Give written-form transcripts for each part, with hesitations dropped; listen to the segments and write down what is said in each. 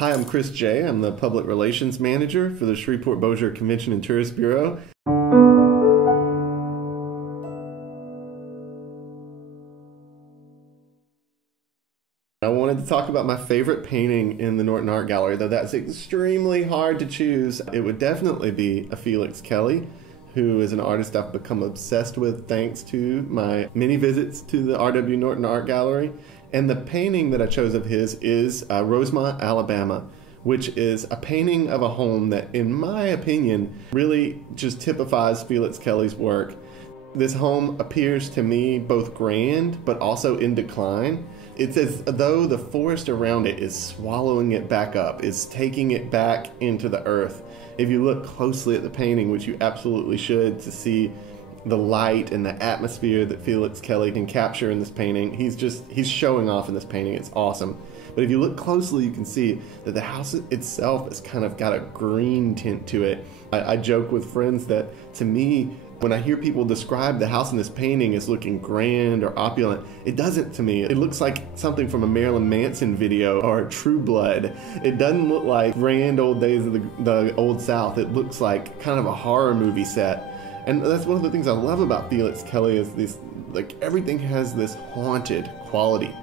Hi, I'm Chris J. I'm the Public Relations Manager for the Shreveport-Bossier Convention and Tourist Bureau. I wanted to talk about my favorite painting in the Norton Art Gallery, though that's extremely hard to choose. It would definitely be a Felix Kelly, who is an artist I've become obsessed with thanks to my many visits to the R.W. Norton Art Gallery. And the painting that I chose of his is Rosemont, Alabama, which is a painting of a home that, in my opinion, really just typifies Felix Kelly's work. This home appears to me both grand, but also in decline. It's as though the forest around it is swallowing it back up, is taking it back into the earth. If you look closely at the painting, which you absolutely should, to see the light and the atmosphere that Felix Kelly can capture in this painting, he's showing off in this painting. It's awesome. But if you look closely, you can see that the house itself has kind of got a green tint to it. I joke with friends that, to me, when I hear people describe the house in this painting as looking grand or opulent, it doesn't to me. It looks like something from a Marilyn Manson video or True Blood. It doesn't look like grand old days of the Old South. It looks like kind of a horror movie set. And that's one of the things I love about Felix Kelly is this, like, everything has this haunted quality.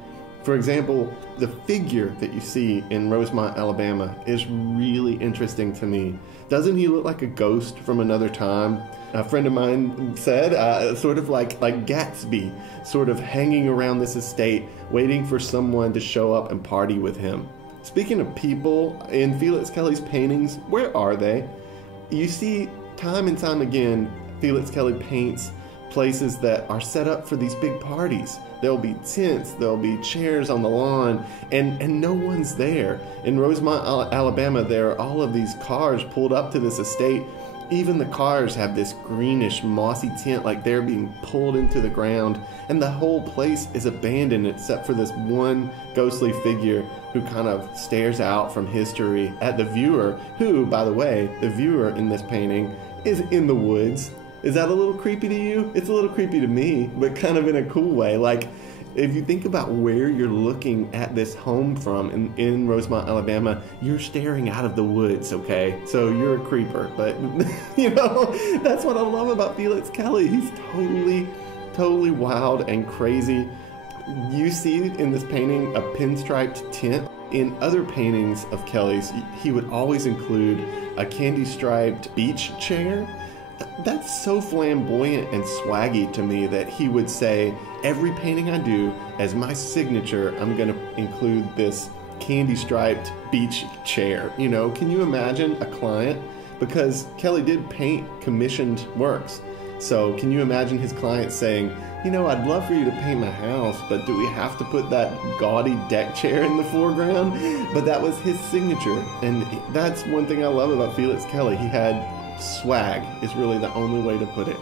For example, the figure that you see in Rosemont, Alabama is really interesting to me. Doesn't he look like a ghost from another time? A friend of mine said, sort of like Gatsby, sort of hanging around this estate, waiting for someone to show up and party with him. Speaking of people, in Felix Kelly's paintings, where are they? You see, time and time again, Felix Kelly paints places that are set up for these big parties. There'll be tents, there'll be chairs on the lawn, and no one's there. In Rosemont, Alabama, there are all of these cars pulled up to this estate. Even the cars have this greenish, mossy tint, like they're being pulled into the ground, and the whole place is abandoned except for this one ghostly figure who kind of stares out from history at the viewer, who, by the way, the viewer in this painting is in the woods. Is that a little creepy to you? It's a little creepy to me, but kind of in a cool way. Like, if you think about where you're looking at this home from in Rosemont, Alabama, you're staring out of the woods, okay? So you're a creeper, but, you know, that's what I love about Felix Kelly. He's totally wild and crazy. You see in this painting a pinstriped tent. In other paintings of Kelly's, he would always include a candy-striped beach chair. That's so flamboyant and swaggy to me that he would say, every painting I do, as my signature, I'm going to include this candy-striped beach chair. You know, can you imagine a client? Because Kelly did paint commissioned works. So can you imagine his client saying, you know, I'd love for you to paint my house, but do we have to put that gaudy deck chair in the foreground? But that was his signature. And that's one thing I love about Felix Kelly. He had swag, is really the only way to put it.